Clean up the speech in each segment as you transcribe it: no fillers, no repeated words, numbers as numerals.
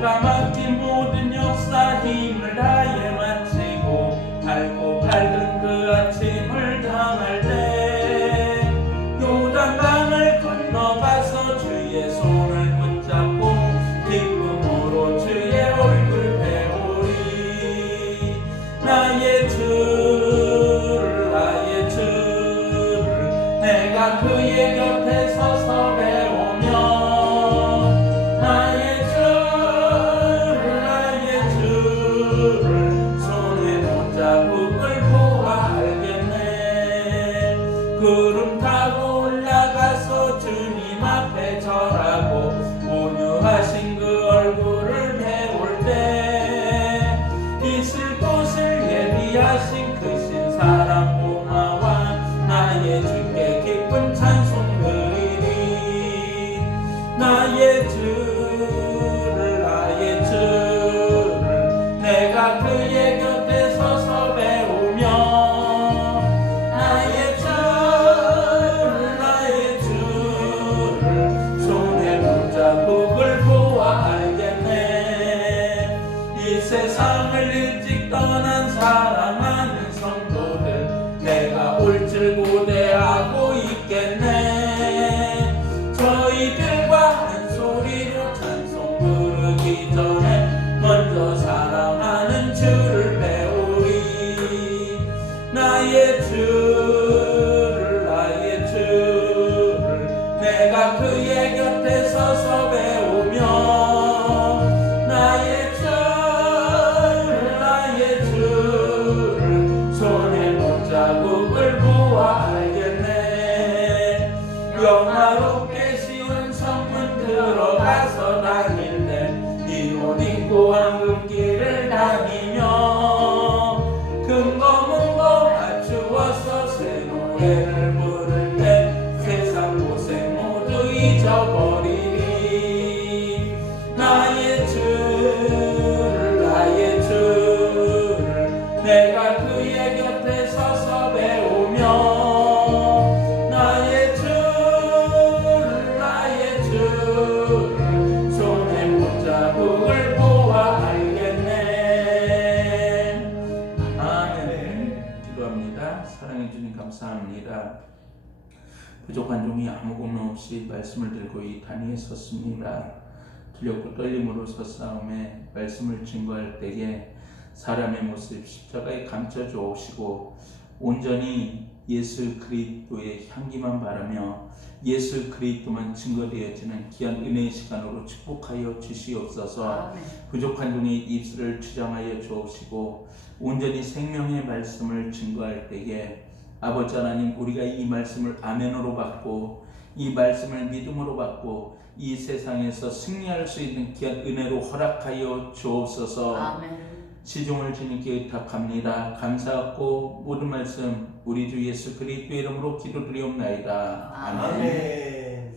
주가 맡긴 모든 역사 힘을 다해 마치고 밝고 밝은 그 아침을 당할 때 요단강을 건너가서 주의 손을 붙잡고 기쁨으로 주의 얼굴 배우리. 나의 주를 나의 주를 내가 그의 곁에 서서 배우며 나의 주를 손에 못잡을 보아 알겠네. 구름 타고 올라가서 주님 앞에 절하고 온유하신 그 얼굴을 배울 때 있을 곳을 예비하신 크신 사랑 고마와 나의 주께 기쁜 찬송 드리리. 나의 주를 내가 그의 곁에 서서 배우며 나의 주를 손에 붙잡을 보아 알겠네. 이 세상을 일찍 떠난 사랑하는 성도들 내가 올 줄 고대하고 있겠네. 저희들과 한 소리로 찬송 부르기 전에 먼저 사랑하는 주를 배우리. 나의 주를 내가 그의 곁에 서서 배우며 나의 주를 손에 못잡을 보아 알겠네. 영화롭게 씌운 성문 들어가서 다닐 때 이 옷 입고 황금길을 다니며 금검은 거 맞추어서 새 노래를 부를 때 세상 고생 모두 잊어버리리. 나의 주를 내가 그의 곁에 서서 배우며 나의 주를 손에 못잡을 보아 알겠네. 아멘. 기도합니다. 사랑해 주님 감사합니다. 부족한 종이 아무 공로 없이 말씀을 들고 이 단위에 섰습니다. 두렵고 떨림으로 섰사오매 말씀을 증거할 때에 사람의 모습 십자가에 감춰 주옵시고 온전히 예수 그리스도의 향기만 바라며 예수 그리스도만 증거되어지는 귀한 은혜의 시간으로 축복하여 주시옵소서. 부족한 종의 입술을 주장하여 주옵시고 온전히 생명의 말씀을 증거할 때에 아버지 하나님, 우리가 이 말씀을 아멘으로 받고 이 말씀을 믿음으로 받고 이 세상에서 승리할 수 있는 귀한 은혜로 허락하여 주옵소서. 아멘. 시종을 주님께 의탁합니다. 감사하고 모든 말씀 우리 주 예수 그리스도의 이름으로 기도드리옵나이다. 아멘.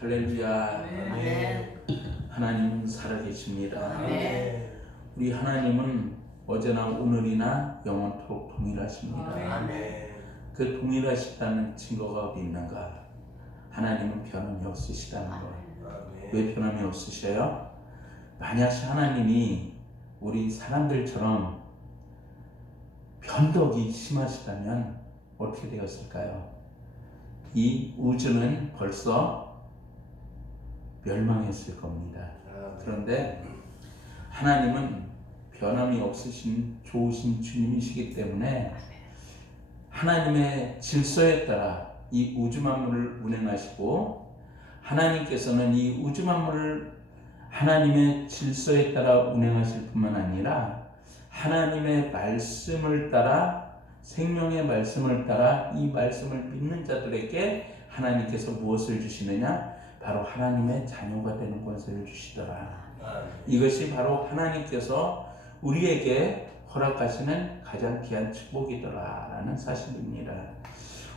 할렐루야. 아멘. 하나님은 살아계십니다. 아멘. 우리 하나님은 어제나 오늘이나 영원토록 동일하십니다. 아멘. 그 동일하시다는 증거가 어디 있는가? 하나님은 변함이 없으시다는 것. 왜 변함이 없으셔요? 만약에 하나님이 우리 사람들처럼 변덕이 심하시다면 어떻게 되었을까요? 이 우주는 벌써 멸망했을 겁니다. 그런데 하나님은 변함이 없으신 좋으신 주님이시기 때문에 하나님의 질서에 따라 이 우주 만물을 운행하시고 하나님께서는 이 우주 만물을 하나님의 질서에 따라 운행하실 뿐만 아니라 하나님의 말씀을 따라 생명의 말씀을 따라 이 말씀을 믿는 자들에게 하나님께서 무엇을 주시느냐? 바로 하나님의 자녀가 되는 권세를 주시더라. 이것이 바로 하나님께서 우리에게 허락하시는 가장 귀한 축복이더라라는 사실입니다.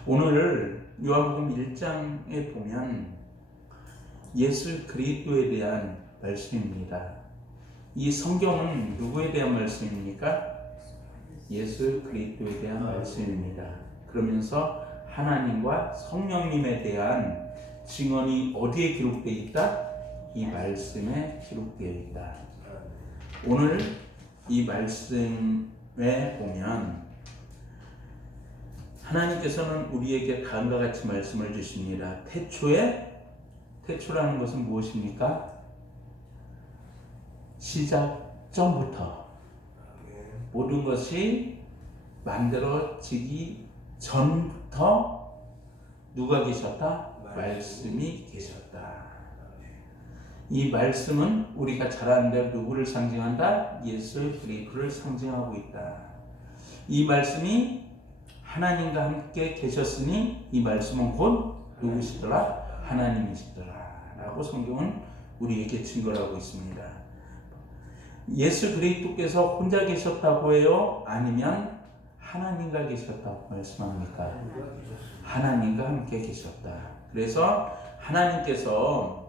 오늘 요한복음 1장에 보면 예수 그리스도에 대한 말씀입니다. 이 성경은 누구에 대한 말씀입니까? 예수 그리스도에 대한 말씀입니다. 그러면서 하나님과 성령님에 대한 증언이 어디에 기록되어 있다? 이 말씀에 기록되어 있다. 오늘 이 말씀에 보면 하나님께서는 우리에게 다음과 같이 말씀을 주십니다. 태초라는 것은 무엇입니까? 시작전부터 모든 것이 만들어지기 전부터 누가 계셨다? 말씀이 계셨다. 이 말씀은 우리가 잘 아는 대로 누구를 상징한다? 예수 그리스도를 상징하고 있다. 이 말씀이 하나님과 함께 계셨으니 이 말씀은 곧 누구시더라? 하나님이시더라 라고 성경은 우리에게 증거를 하고 있습니다. 예수 그리스도께서 혼자 계셨다고 해요? 아니면 하나님과 계셨다고 말씀합니까? 하나님과 함께 계셨다. 그래서 하나님께서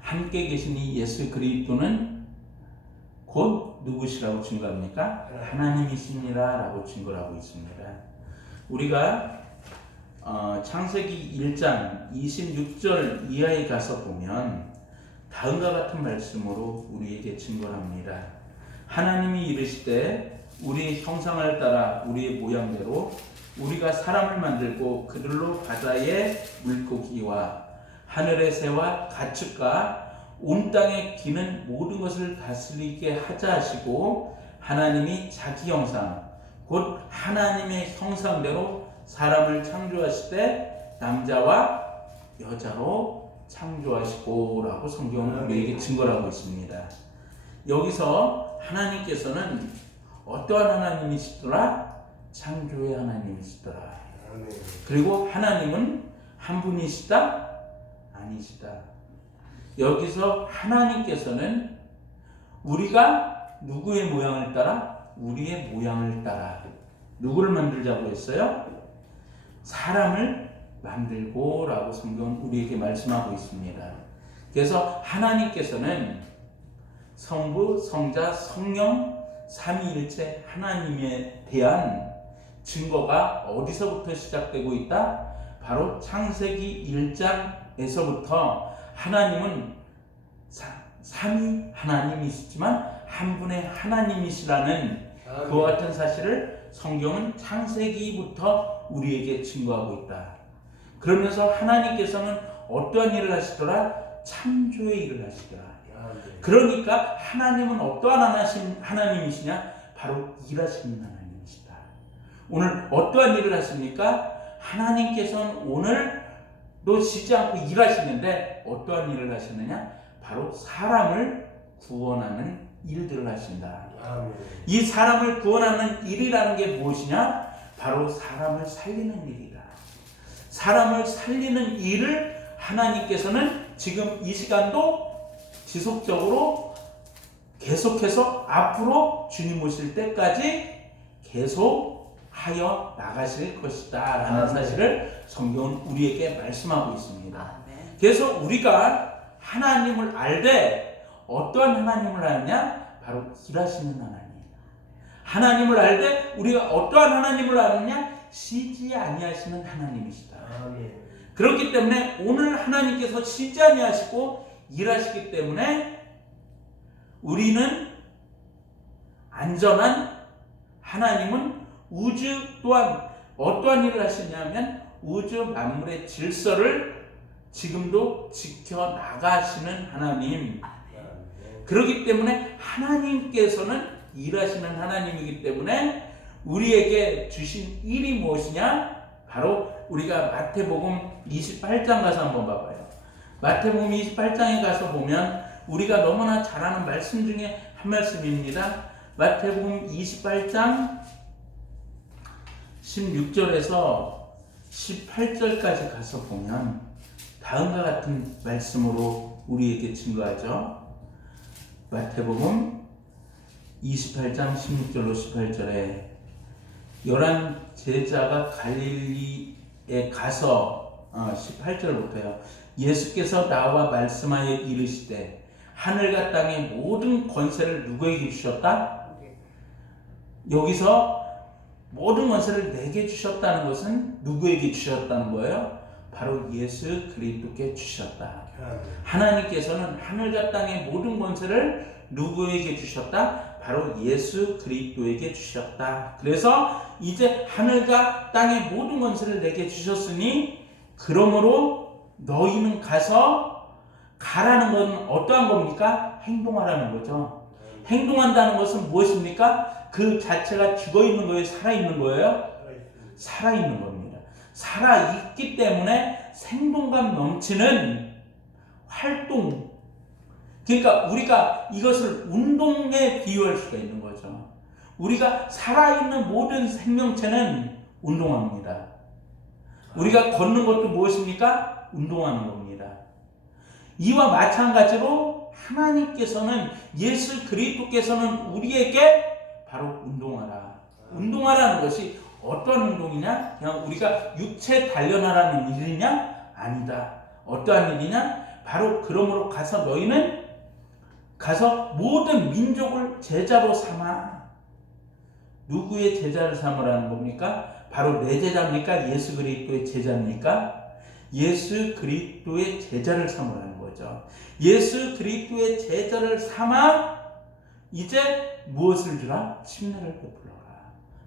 함께 계신 이 예수 그리스도는 곧 누구시라고 증거합니까? 하나님이시니라 라고 증거를 하고 있습니다. 우리가 창세기 1장 26절 이하에 가서 보면 다음과 같은 말씀으로 우리에게 증거를 합니다. 하나님이 이르시되 우리의 형상을 따라 우리의 모양대로 우리가 사람을 만들고 그들로 바다의 물고기와 하늘의 새와 가축과 온 땅에 기는 모든 것을 다스리게 하자 하시고 하나님이 자기 형상 곧 하나님의 형상대로 사람을 창조하시되 남자와 여자로 창조하시고 라고 성경은 우리에게 증거를 하고 있습니다. 여기서 하나님께서는 어떠한 하나님이시더라? 창조의 하나님이시더라. 그리고 하나님은 한 분이시다? 아니시다. 여기서 하나님께서는 우리가 누구의 모양을 따라? 우리의 모양을 따라 누구를 만들자고 했어요? 사람을 만들고 라고 성경은 우리에게 말씀하고 있습니다. 그래서 하나님께서는 성부, 성자, 성령 삼위일체 하나님에 대한 증거가 어디서부터 시작되고 있다? 바로 창세기 1장에서부터 하나님은 삼위 하나님이시지만 한 분의 하나님이시라는 그와 같은 사실을 성경은 창세기부터 우리에게 증거하고 있다. 그러면서 하나님께서는 어떠한 일을 하시더라? 창조의 일을 하시더라. 그러니까 하나님은 어떠한 하나님이시냐? 바로 일하시는 하나님이시다. 오늘 어떠한 일을 하십니까? 하나님께서는 오늘도 쉬지 않고 일하시는데 어떠한 일을 하시느냐? 바로 사람을 구원하는 일들을 하신다. 이 사람을 구원하는 일이라는 게 무엇이냐? 바로 사람을 살리는 일이다. 사람을 살리는 일을 하나님께서는 지금 이 시간도 지속적으로 계속해서 앞으로 주님 오실 때까지 계속하여 나가실 것이다 라는 사실을 성경은 우리에게 말씀하고 있습니다. 그래서 우리가 하나님을 알되 어떠한 하나님을 아느냐? 바로 일하시는 하나님. 하나님을 알되 우리가 어떠한 하나님을 아느냐? 쉬지 아니하시는 하나님이시다. 그렇기 때문에 오늘 하나님께서 쉬지 아니하시고 일하시기 때문에 우리는 안전한, 하나님은 우주 또한 어떠한 일을 하시냐면 우주 만물의 질서를 지금도 지켜나가시는 하나님. 그렇기 때문에 하나님께서는 일하시는 하나님이기 때문에 우리에게 주신 일이 무엇이냐? 바로 우리가 마태복음 28장 가서 한번 봐봐요. 마태복음 28장에 가서 보면 우리가 너무나 잘 아는 말씀 중에 한 말씀입니다. 마태복음 28장 16절에서 18절까지 가서 보면 다음과 같은 말씀으로 우리에게 증거하죠. 마태복음 28장 16절로 18절에 11 제자가 갈릴리에 가서 18절부터요. 예수께서 나와 말씀하여 이르시되 하늘과 땅의 모든 권세를 누구에게 주셨다? 여기서 모든 권세를 내게 주셨다는 것은 누구에게 주셨다는 거예요? 바로 예수 그리스도께 주셨다. 하나님께서는 하늘과 땅의 모든 권세를 누구에게 주셨다? 바로 예수 그리스도에게 주셨다. 그래서 이제 하늘과 땅의 모든 권세를 내게 주셨으니 그러므로 너희는 가라는 건 어떠한 겁니까? 행동하라는 거죠. 행동한다는 것은 무엇입니까? 그 자체가 죽어있는 거예요? 살아있는 거예요? 살아있는 겁니다. 살아있기 때문에 생동감 넘치는 활동, 그러니까 우리가 이것을 운동에 비유할 수가 있는 거죠. 우리가 살아있는 모든 생명체는 운동합니다. 우리가 걷는 것도 무엇입니까? 운동하는 겁니다. 이와 마찬가지로 하나님께서는, 예수 그리스도께서는 우리에게 바로 운동하라는 것이 어떤 운동이냐? 그냥 우리가 육체 단련하라는 일이냐? 아니다. 어떠한 일이냐? 바로 그러므로 너희는 가서 모든 민족을 제자로 삼아. 누구의 제자를 삼으라는 겁니까? 바로 내 제자입니까? 예수 그리스도의 제자입니까? 예수 그리스도의 제자를 삼으라는 거죠. 예수 그리스도의 제자를 삼아 이제 무엇을 주라? 침례를 베풀어라.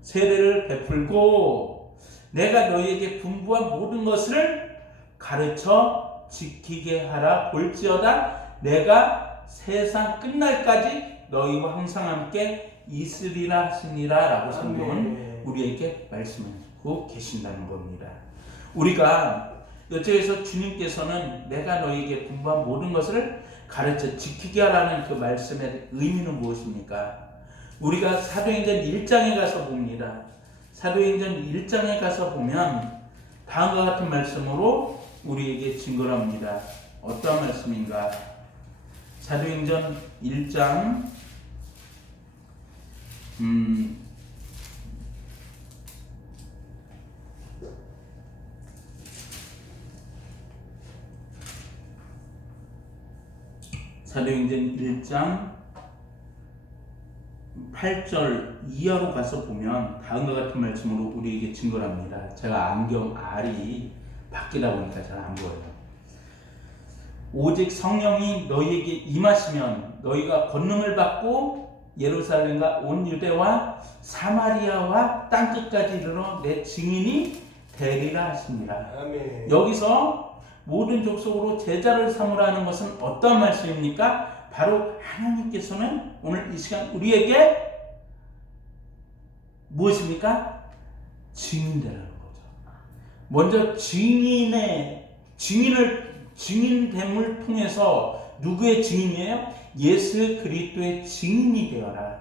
세례를 베풀고 내가 너희에게 분부한 모든 것을 가르쳐 지키게 하라. 볼지어다 내가 세상 끝날까지 너희와 항상 함께 있으리라 하시니라 라고 성경은 우리에게 말씀하고 계신다는 겁니다. 우리가 여기에서 주님께서는 내가 너희에게 분부한 모든 것을 가르쳐 지키게 하라는 그 말씀의 의미는 무엇입니까? 우리가 사도행전 1장에 가서 봅니다. 사도행전 1장에 가서 보면 다음과 같은 말씀으로 우리에게 증거를 합니다. 어떤 말씀인가? 사도행전 1장 사도행전 1장 8절 이하로 가서 보면 다음과 같은 말씀으로 우리에게 증거를 합니다. 제가 안경 알이 바뀌다 보니까 잘 안 보여요. 오직 성령이 너희에게 임하시면 너희가 권능을 받고 예루살렘과 온 유대와 사마리아와 땅끝까지 이르러 내 증인이 되리라 하십니다. 아멘. 여기서 모든 족속으로 제자를 삼으라는 것은 어떤 말씀입니까? 바로 하나님께서는 오늘 이 시간 우리에게 무엇입니까? 증인되라는 거죠. 먼저 증인됨을 통해서 누구의 증인이에요? 예수 그리스도의 증인이 되어라.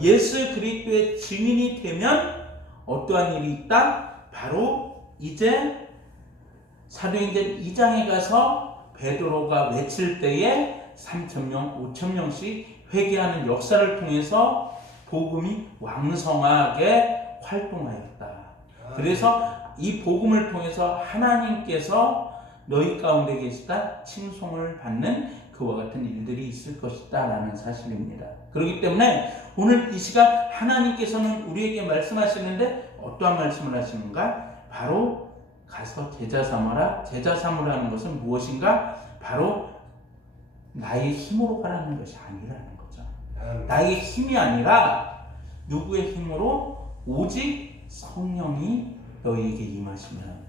예수 그리스도의 증인이 되면 어떠한 일이 있다? 바로 이제 사도행전 2장에 가서 베드로가 외칠 때에 3,000명, 5,000명씩 회개하는 역사를 통해서 복음이 왕성하게 활동하였다. 그래서 이 복음을 통해서 하나님께서 너희 가운데 계시다 칭송을 받는 그와 같은 일들이 있을 것이다 라는 사실입니다. 그렇기 때문에 오늘 이 시간 하나님께서는 우리에게 말씀하시는데 어떠한 말씀을 하시는가? 바로 가서 제자 삼아라. 제자 삼으라는 것은 무엇인가? 바로 나의 힘으로 가라는 것이 아니라는 거죠. 나의 힘이 아니라 누구의 힘으로? 오직 성령이 너희에게 임하시면,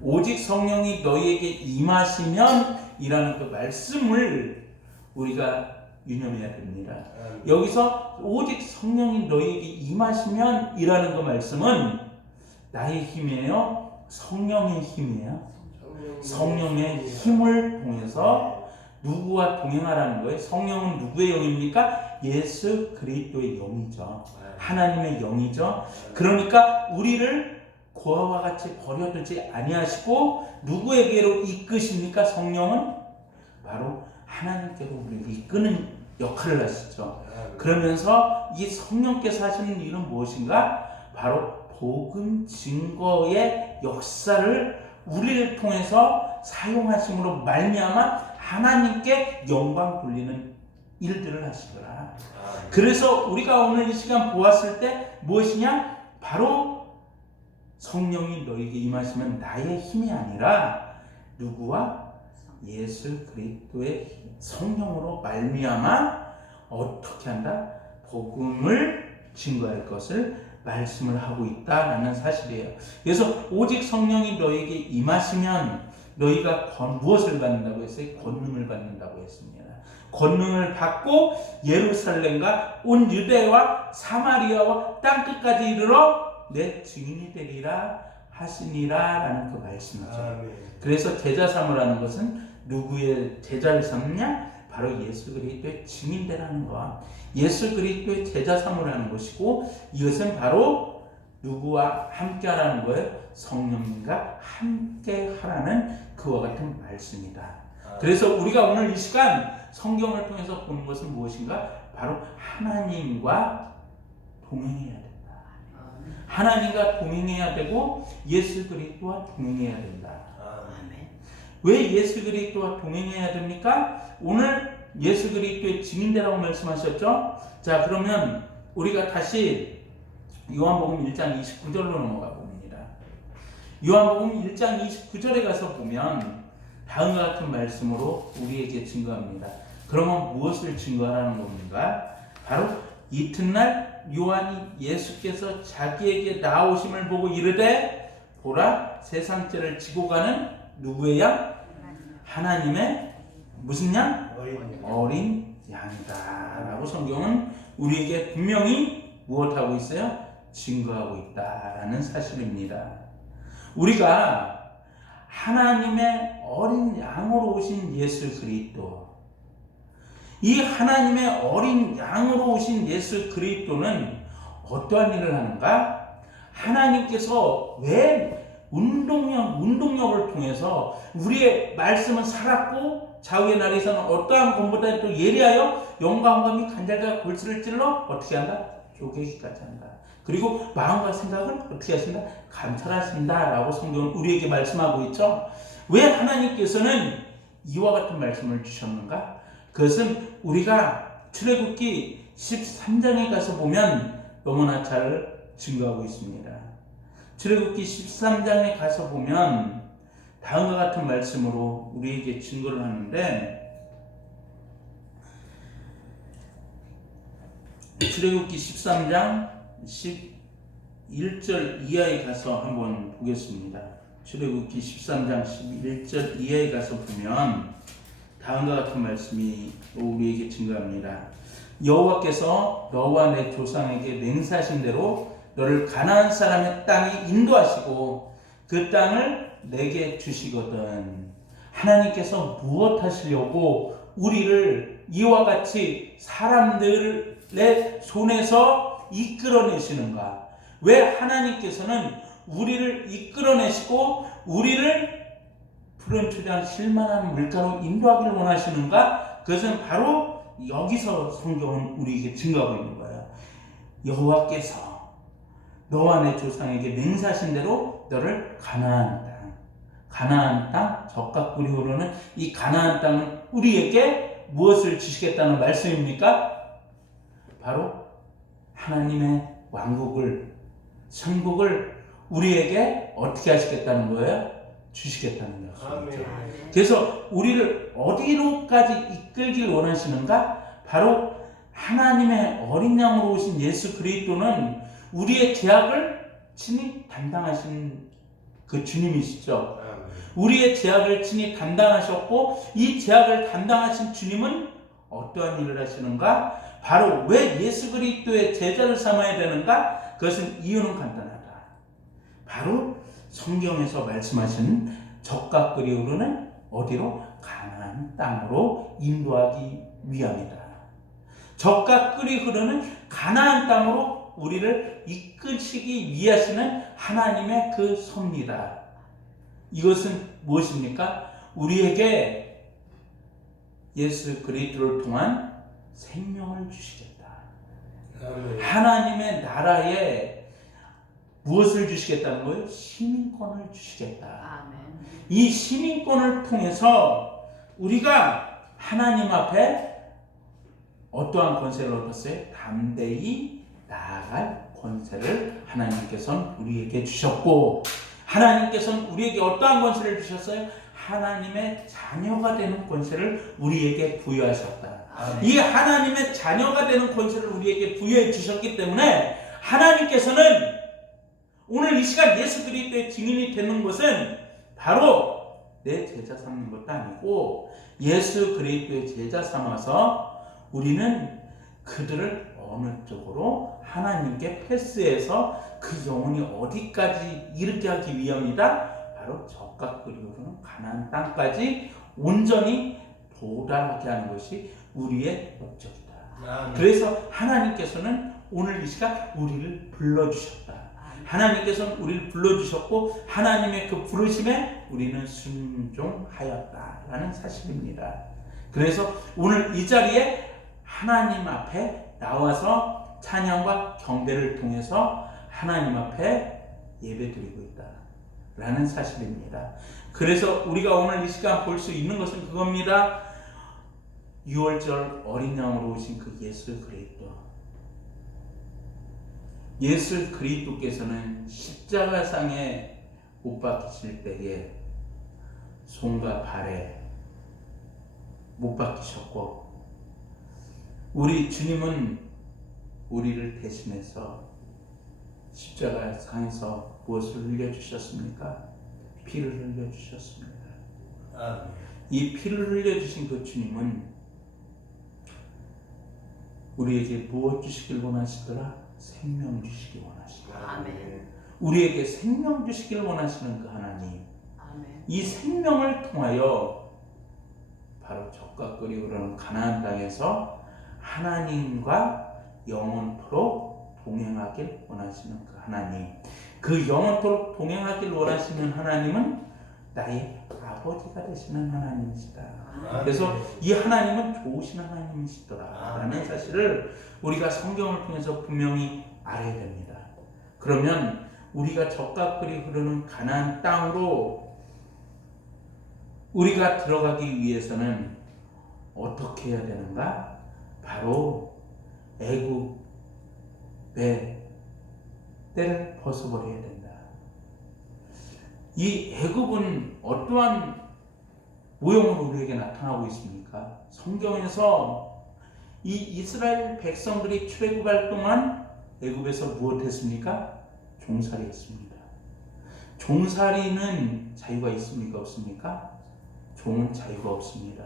오직 성령이 너희에게 임하시면 이라는 그 말씀을 우리가 유념해야 됩니다. 여기서 오직 성령이 너희에게 임하시면 이라는 그 말씀은 나의 힘이에요? 성령의 힘이에요? 성령의 힘을 통해서 누구와 동행하라는 거예요? 성령은 누구의 영입니까? 예수 그리스도의 영이죠. 하나님의 영이죠. 그러니까 우리를 고아와 같이 버려두지 아니하시고 누구에게로 이끄십니까? 성령은 바로 하나님께로 우리를 이끄는 역할을 하시죠. 그러면서 이 성령께서 하시는 일은 무엇인가? 바로 복음 증거의 역사를 우리를 통해서 사용하심으로 말미암아 하나님께 영광 돌리는 일들을 하시더라. 그래서 우리가 오늘 이 시간 보았을 때 무엇이냐? 바로 성령이 너에게 임하시면 나의 힘이 아니라 누구와? 예수 그리스도의 성령으로 말미암아 어떻게 한다? 복음을 증거할 것을 말씀을 하고 있다라는 사실이에요. 그래서 오직 성령이 너에게 임하시면 너희가 무엇을 받는다고 했어요? 권능을 받는다고 했습니다. 권능을 받고 예루살렘과 온 유대와 사마리아와 땅끝까지 이르러 내 증인이 되리라 하시니라라는 그 말씀이죠. 그래서 제자 삼으라는 것은 누구의 제자를 삼느냐? 바로 예수 그리스도의 증인되라는 거야. 예수 그리스도의 제자 삼으라는 것이고, 이것은 바로 누구와 함께 하라는 거예요? 성령님과 함께 하라는 그와 같은 말씀이다. 그래서 우리가 오늘 이 시간 성경을 통해서 보는 것은 무엇인가? 바로 하나님과 동행해야 된다. 하나님과 동행해야 되고 예수 그리스도와 동행해야 된다. 왜 예수 그리스도와 동행해야 됩니까? 오늘 예수 그리스도의 증인되라고 말씀하셨죠? 자, 그러면 우리가 다시 요한복음 1장 29절로 넘어가 봅니다. 요한복음 1장 29절에 가서 보면 다음과 같은 말씀으로 우리에게 증거합니다. 그러면 무엇을 증거하라는 겁니까? 바로 이튿날 요한이 예수께서 자기에게 나오심을 보고 이르되 보라 세상 죄를 지고 가는 누구의 양? 하나님의 무슨 양? 어린 양이다 라고 성경은 우리에게 분명히 무엇하고 있어요? 증거하고 있다라는 사실입니다. 우리가 하나님의 어린 양으로 오신 예수 그리스도, 이 하나님의 어린 양으로 오신 예수 그리스도는 어떠한 일을 하는가? 하나님께서 왜 운동력을 통해서 우리의 말씀은 살았고 좌우의 날에서는 어떠한 것보다 또 예리하여 영광감이 간절과 골수를 찔러 어떻게 한다? 쪼개기까지 한다. 그리고 마음과 생각을 어떻게 하신다? 감찰하신다 라고 성경은 우리에게 말씀하고 있죠. 왜 하나님께서는 이와 같은 말씀을 주셨는가? 그것은 우리가 출애굽기 13장에 가서 보면 너무나 잘 증거하고 있습니다. 출애굽기 13장에 가서 보면 다음과 같은 말씀으로 우리에게 증거를 하는데, 출애굽기 13장 11절 이하에 가서 한번 보겠습니다. 출애굽기 13장 11절 이하에 가서 보면 다음과 같은 말씀이 우리에게 증거합니다. 여호와께서 너와 내 조상에게 맹세하신 대로 너를 가나안 사람의 땅에 인도하시고 그 땅을 내게 주시거든. 하나님께서 무엇 하시려고 우리를 이와 같이 사람들의 손에서 이끌어내시는가? 왜 하나님께서는 우리를 이끌어내시고 우리를 푸른 초장 실만한 물가로 인도하기를 원하시는가? 그것은 바로 여기서 성경은 우리에게 증거하고 있는 거예요. 여호와께서 너와 내 조상에게 맹세하신 대로 너를 가나안 땅 적과 꿀이 흐르는 이 가나안 땅은 우리에게 무엇을 주시겠다는 말씀입니까? 바로 하나님의 왕국을, 천국을 우리에게 어떻게 하시겠다는 거예요? 주시겠다는 것이죠. 그래서 우리를 어디로까지 이끌길 원하시는가? 바로 하나님의 어린 양으로 오신 예수 그리스도는 우리의 죄악을 친히 담당하신 그 주님이시죠. 우리의 죄악을 친히 담당하셨고, 이 죄악을 담당하신 주님은 어떠한 일을 하시는가? 바로 왜 예수 그리스도의 제자를 삼아야 되는가? 그것은 이유는 간단하다. 바로 성경에서 말씀하신 적과 꿀이 흐르는 어디로? 가나안 땅으로 인도하기 위함이다. 적과 꿀이 흐르는 가나안 땅으로 우리를 이끄시기 위하시는 하나님의 그 섭니다. 이것은 무엇입니까? 우리에게 예수 그리스도를 통한 생명을 주시겠다. 하나님의 나라에 무엇을 주시겠다는 거예요? 시민권을 주시겠다. 이 시민권을 통해서 우리가 하나님 앞에 어떠한 권세를 얻었어요? 담대히 나아갈 권세를 하나님께서는 우리에게 주셨고, 하나님께서는 우리에게 어떠한 권세를 주셨어요? 하나님의 자녀가 되는 권세를 우리에게 부여하셨다. 아멘. 이 하나님의 자녀가 되는 권세를 우리에게 부여해 주셨기 때문에 하나님께서는 오늘 이 시간 예수 그리스도의 증인이 되는 것은 바로 내 제자 삼는 것도 아니고 예수 그리스도의 제자 삼아서 우리는 그들을 어느 쪽으로 하나님께 패스해서 그 영혼이 어디까지 이르게 하기 위함이다. 바로 적과 그리우는 가나안 땅까지 온전히 도달하게 하는 것이 우리의 목적이다. 아멘. 그래서 하나님께서는 오늘 이 시간 우리를 불러주셨다. 하나님께서는 우리를 불러주셨고 하나님의 그 부르심에 우리는 순종하였다라는 사실입니다. 그래서 오늘 이 자리에 하나님 앞에 나와서 찬양과 경배를 통해서 하나님 앞에 예배드리고 있다라는 사실입니다. 그래서 우리가 오늘 이 시간 볼 수 있는 것은 그겁니다. 6월절 어린 양으로 오신 그 예수 그리스도. 예수 그리스도께서는 십자가상에 못 박히실 때에 손과 발에 못 박히셨고 우리 주님은 우리를 대신해서 십자가상에서 무엇을 흘려주셨습니까? 피를 흘려주셨습니다. 아멘. 이 피를 흘려주신 그 주님은 우리에게 무엇 주시길 원하시더라? 생명 주시길 원하시더라. 아멘. 우리에게 생명 주시길 원하시는 그 하나님, 아멘. 이 생명을 통하여 바로 적과 끓이우러는 가나안 땅에서 하나님과 영원토록 동행하길 원하시는 그 하나님, 그 영원토록 동행하길 원하시는 하나님은 나의 아버지가 되시는 하나님이시다. 그래서 이 하나님은 좋으신 하나님이시더라 라는 사실을 우리가 성경을 통해서 분명히 알아야 됩니다. 그러면 우리가 적과 꿀이 흐르는 가나안 땅으로 우리가 들어가기 위해서는 어떻게 해야 되는가? 바로 애굽의 때를 벗어버려야 된다. 이 애굽은 어떠한 모형으로 우리에게 나타나고 있습니까? 성경에서 이 이스라엘 백성들이 출애굽할 동안 애굽에서 무엇했습니까? 종살이했습니다. 종살이는 자유가 있습니까? 없습니까? 종은 자유가 없습니다.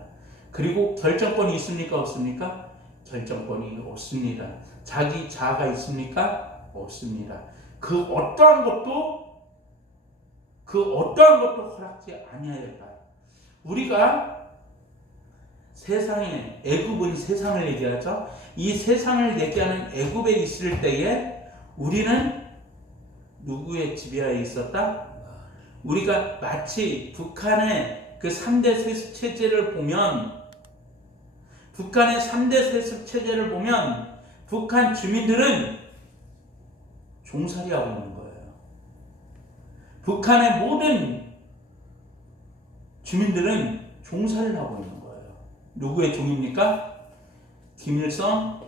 그리고 결정권이 있습니까? 없습니까? 결정권이 없습니다. 자기 자아가 있습니까? 없습니다. 그 어떠한 것도 허락지 아니하였다. 우리가 세상에, 애굽은 세상을 얘기하죠. 이 세상을 얘기하는 애굽에 있을 때에 우리는 누구의 지배하에 있었다? 우리가 마치 북한의 그 3대 세습 체제를 보면, 북한의 3대 세습 체제를 보면 북한 주민들은 종살이하고 있는 거예요. 북한의 모든 주민들은 종살이를 하고 있는 거예요. 누구의 종입니까? 김일성,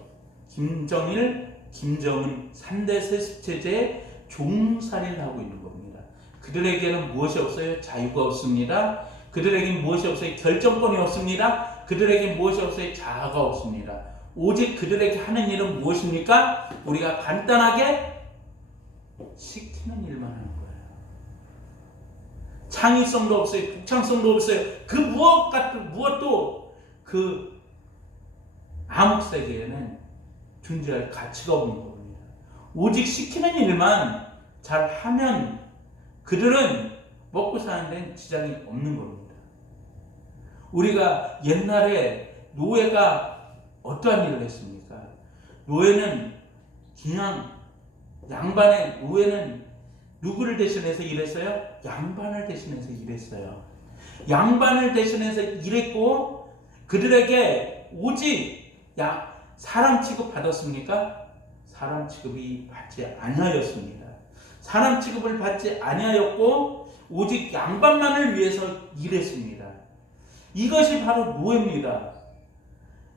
김정일, 김정은 3대 세습체제의 종살이를 하고 있는 겁니다. 그들에게는 무엇이 없어요? 자유가 없습니다. 그들에게는 무엇이 없어요? 결정권이 없습니다. 그들에게 무엇이 없어요? 자아가 없습니다. 오직 그들에게 하는 일은 무엇입니까? 우리가 간단하게 시키는 일만 하는 거예요. 창의성도 없어요. 독창성도 없어요. 그 무엇도 그 암흑 세계에는 존재할 가치가 없는 겁니다. 오직 시키는 일만 잘 하면 그들은 먹고 사는 데는 지장이 없는 겁니다. 우리가 옛날에 노예가 어떠한 일을 했습니까? 노예는 그냥 양반의 노예는 누구를 대신해서 일했어요? 양반을 대신해서 일했어요. 양반을 대신해서 일했고 그들에게 오직 사람 취급 받았습니까? 사람 취급이 받지 아니하였습니다. 사람 취급을 받지 아니하였고 오직 양반만을 위해서 일했습니다. 이것이 바로 노예입니다.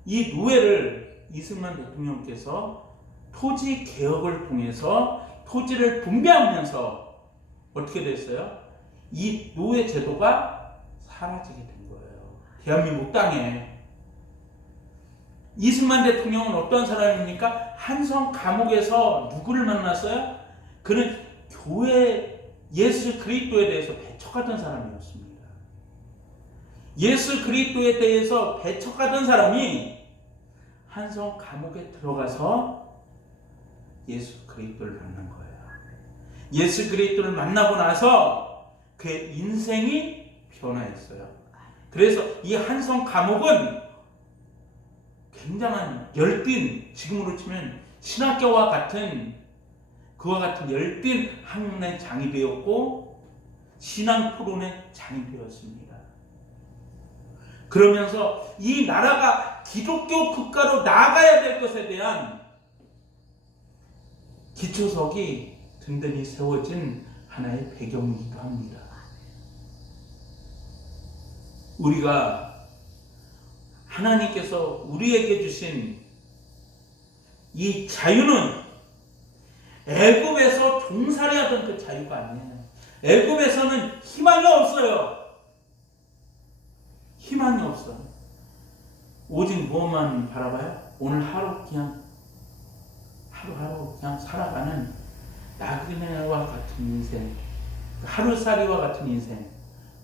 이 노예를 이승만 대통령께서 토지 개혁을 통해서 토지를 분배하면서 어떻게 됐어요? 이 노예 제도가 사라지게 된 거예요. 대한민국 땅에. 이승만 대통령은 어떤 사람입니까? 한성 감옥에서 누구를 만났어요? 그는 교회 예수 그리스도에 대해서 배척하던 사람이었습니다. 예수 그리스도에 대해서 배척하던 사람이 한성 감옥에 들어가서 예수 그리스도를 만난 거예요. 예수 그리스도를 만나고 나서 그의 인생이 변화했어요. 그래서 이 한성 감옥은 굉장한 열띤, 지금으로 치면 신학교와 같은 그와 같은 열띤 학문의 장이 되었고 신앙 토론의 장이 되었습니다. 그러면서 이 나라가 기독교 국가로 나아가야 될 것에 대한 기초석이 든든히 세워진 하나의 배경이기도 합니다. 우리가 하나님께서 우리에게 주신 이 자유는 애굽에서 종살이하던 그 자유가 아니에요. 애굽에서는 희망이 없어요. 희망이 없어요. 오직 무엇만 바라봐요? 오늘 하루 그냥 하루하루 그냥 살아가는 나그네와 같은 인생, 하루살이와 같은 인생,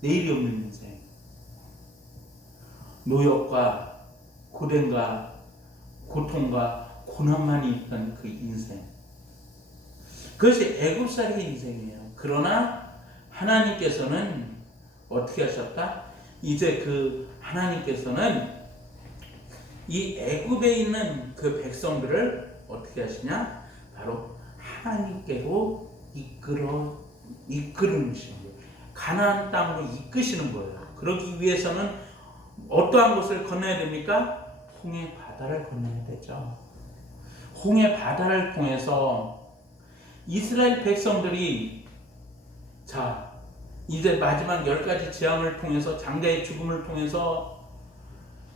내일이 없는 인생, 노역과 고된과 고통과 고난만이 있던 그 인생, 그것이 애굽살이의 인생이에요. 그러나 하나님께서는 어떻게 하셨다? 이제 그 하나님께서는 이 애굽에 있는 그 백성들을 어떻게 하시냐? 바로 하나님께로 이끌으시는 거예요. 가나안 땅으로 이끄시는 거예요. 그러기 위해서는 어떠한 곳을 건너야 됩니까? 홍해 바다를 건너야 되죠. 홍해 바다를 통해서 이스라엘 백성들이 자 이제 마지막 10가지 재앙을 통해서 장자의 죽음을 통해서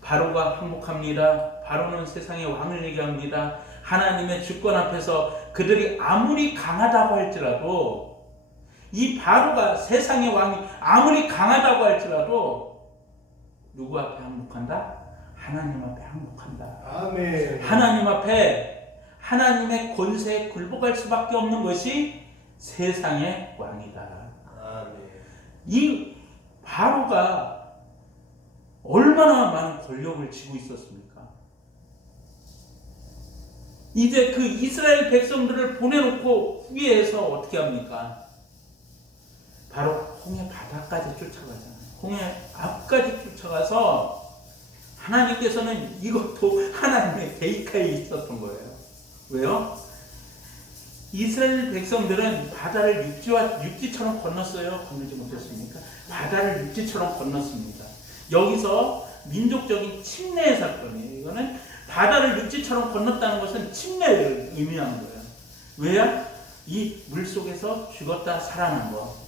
바로가 항복합니다. 바로는 세상의 왕을 얘기합니다. 하나님의 주권 앞에서 그들이 아무리 강하다고 할지라도 이 바로가 세상의 왕이 아무리 강하다고 할지라도 누구 앞에 항복한다? 하나님 앞에 항복한다. 아멘. 하나님 앞에 하나님의 권세에 굴복할 수밖에 없는 것이 세상의 왕이다. 아멘. 이 바로가 얼마나 많은 권력을 쥐고 있었습니까? 이제 그 이스라엘 백성들을 보내놓고 후회해서 어떻게 합니까? 바로 홍해 바다까지 쫓아가잖아요. 홍해 앞까지 쫓아가서 하나님께서는 이것도 하나님의 계획하에 있었던 거예요. 왜요? 이스라엘 백성들은 바다를 육지처럼 건넜어요? 건너지 못했습니까? 바다를 육지처럼 건넜습니다. 여기서 민족적인 침례의 사건이에요. 이거는 바다를 육지처럼 건넜다는 것은 침례를 의미하는 거예요. 왜요? 이 물속에서 죽었다 살아난 것,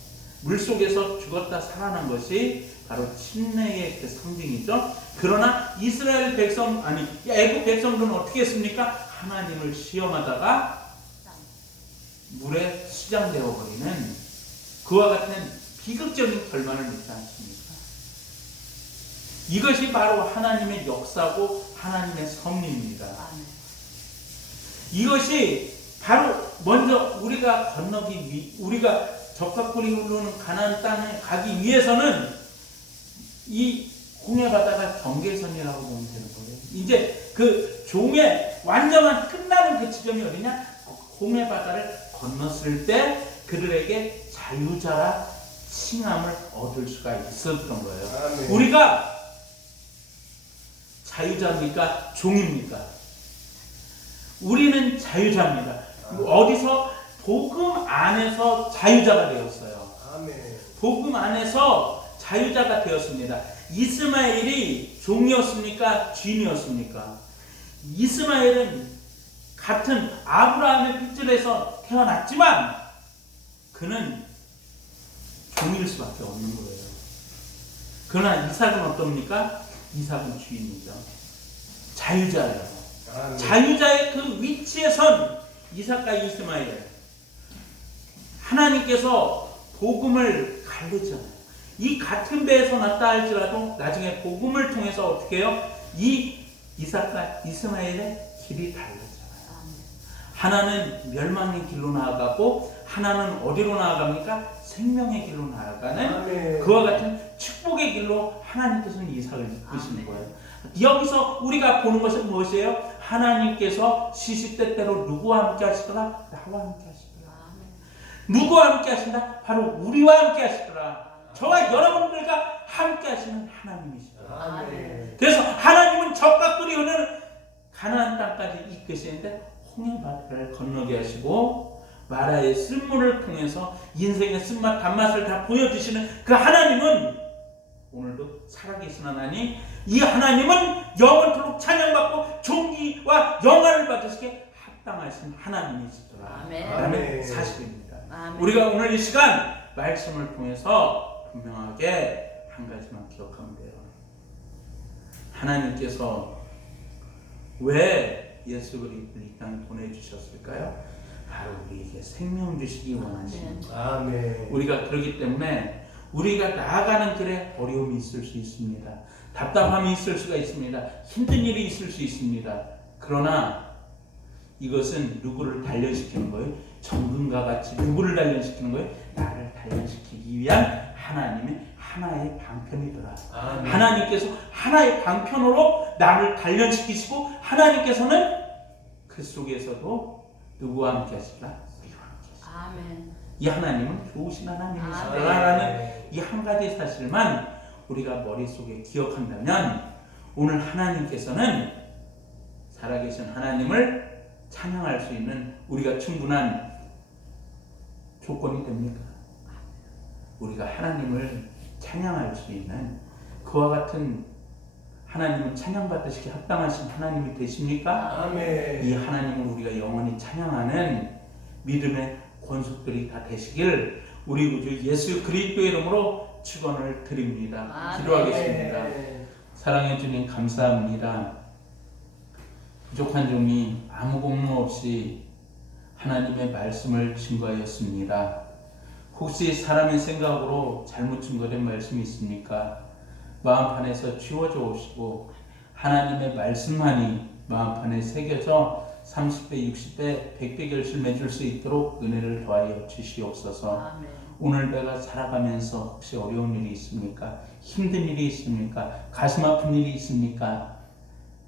물속에서 죽었다 살아난 것이 바로 침례의 그 상징이죠. 그러나 이스라엘 백성, 애굽 백성들은 어떻게 했습니까? 하나님을 시험하다가 물에 수장되어 버리는 그와 같은 비극적인 결말을 맺지 않습니까? 이것이 바로 하나님의 역사고 하나님의 섭리입니다. 이것이 바로 먼저 우리가 우리가 적각불이 흐르는 가나안 땅에 가기 위해서는 이 홍해 바다가 경계선이라고 보면 되는 거예요. 이제 그 종의 완전한 끝나는 그 지점이 어디냐? 홍해 바다를 건넜을 때 그들에게 자유자라 칭함을 얻을 수가 있었던 거예요. 아멘. 우리가 자유자입니까? 종입니까? 우리는 자유자입니다. 어디서? 복음 안에서 자유자가 되었어요. 아멘. 복음 안에서 자유자가 되었습니다. 이스마엘이 종이었습니까? 주인이었습니까? 이스마엘은 같은 아브라함의 핏줄에서 태어났지만 그는 종일 수밖에 없는 거예요. 그러나 이삭은 어떻습니까? 이삭은 주인이죠. 자유자예요. 아멘. 자유자의 그 위치에 선 이삭과 이스마엘. 하나님께서 복음을 가르쳤잖아요. 이 같은 배에서 났다 할지라도 나중에 복음을 통해서 어떻게 해요? 이 이삭과 이스마엘의 길이 다르잖아요. 하나는 멸망의 길로 나아가고 하나는 어디로 나아갑니까? 생명의 길로 나아가는 아멘. 그와 같은 축복의 길로 하나님께서는 이삭을 이끄시는 거예요. 여기서 우리가 보는 것은 무엇이에요? 하나님께서 시시때때로 누구와 함께 하시더라? 나와 함께 하시더라. 누구와 함께 하신다? 바로 우리와 함께 하시더라. 저와 여러분들과 함께 하시는 하나님이시더라. 아멘. 그래서 하나님은 적과 꿀이 흐르는 가나안 땅까지 이끄시는데 홍해바다를 건너게 하시고 마라의 쓴물을 통해서 인생의 쓴맛 단맛을 다 보여주시는 그 하나님은 오늘도 살아계신 하나님, 이 하나님은 영원토록 찬양받고 존귀와 영화를 받으시게 합당하신 하나님이시더라 아멘. 라는 사실입니다. 아멘. 우리가 오늘 이 시간 말씀을 통해서 분명하게 한 가지만 기억하면 돼요. 하나님께서 왜 예수 그리스도를 이 땅에 보내주셨을까요? 바로 우리에게 생명 주시기 원하십니다. 아멘. 우리가 그러기 때문에 우리가 나아가는 길에 어려움이 있을 수 있습니다. 답답함이 있을 수가 있습니다. 힘든 일이 있을 수 있습니다. 그러나 이것은 누구를 단련시키는 거예요? 정금과 같이 누구를 단련시키는 거예요? 나를 단련시키기 위한 하나님의 하나의 방편이더라. 아멘. 하나님께서 하나의 방편으로 나를 단련시키시고 하나님께서는 그 속에서도 누구와 함께 하시라? 우리와 함께 하시라. 아멘. 이 하나님은 좋으신 아멘. 하나님이시라라는 이 한 가지 사실만 우리가 머릿속에 기억한다면 오늘 하나님께서는 살아계신 하나님을 찬양할 수 있는 우리가 충분한 조건이 됩니까? 우리가 하나님을 찬양할 수 있는 그와 같은 하나님은 찬양받으시기 합당하신 하나님이 되십니까? 아멘. 이 하나님을 우리가 영원히 찬양하는 믿음의 권속들이 다 되시길 우리 구주 예수 그리스도의 이름으로 축원을 드립니다. 아멘. 기도하겠습니다. 아멘. 사랑해 주님 감사합니다. 부족한 종이 아무 공로 없이 하나님의 말씀을 증거하였습니다. 혹시 사람의 생각으로 잘못 증거된 말씀이 있습니까? 마음판에서 지워져 오시고 하나님의 말씀만이 마음판에 새겨져 30배, 60배, 100배 결실 맺을 수 있도록 은혜를 더하여 주시옵소서. 아멘. 오늘 내가 살아가면서 혹시 어려운 일이 있습니까? 힘든 일이 있습니까? 가슴 아픈 일이 있습니까?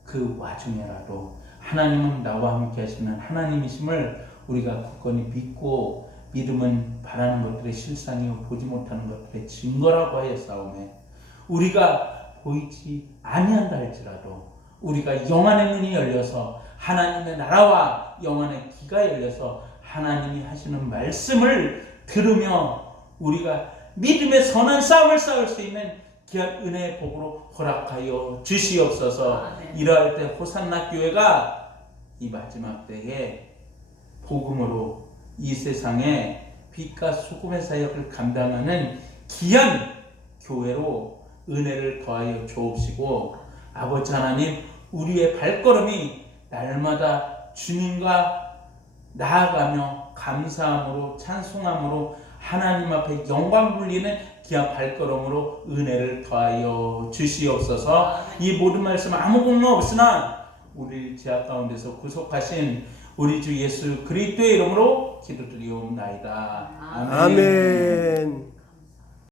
그 와중에라도 하나님은 나와 함께 하시는 하나님이심을 우리가 굳건히 믿고 믿음은 바라는 것들의 실상이요 보지 못하는 것들의 증거라고 하여 싸우매 우리가 보이지 아니한다 할지라도 우리가 영안의 눈이 열려서 하나님의 나라와 영안의 귀가 열려서 하나님이 하시는 말씀을 들으며 우리가 믿음의 선한 싸움을 싸울 수 있는 귀한 은혜의 복으로 허락하여 주시옵소서. 아멘. 이러할 때 호산나 교회가 이 마지막 때에 복음으로 이 세상에 빛과 소금의 사역을 감당하는 귀한 교회로 은혜를 더하여 주옵시고 아버지 하나님 우리의 발걸음이 날마다 주님과 나아가며 감사함으로 찬송함으로 하나님 앞에 영광 돌리는 귀한 발걸음으로 은혜를 더하여 주시옵소서. 이 모든 말씀 아무 공로 없으나 우리 제약 가운데서 구속하신 우리 주 예수 그리스도의 이름으로 기도드리옵나이다. 아멘. 아멘.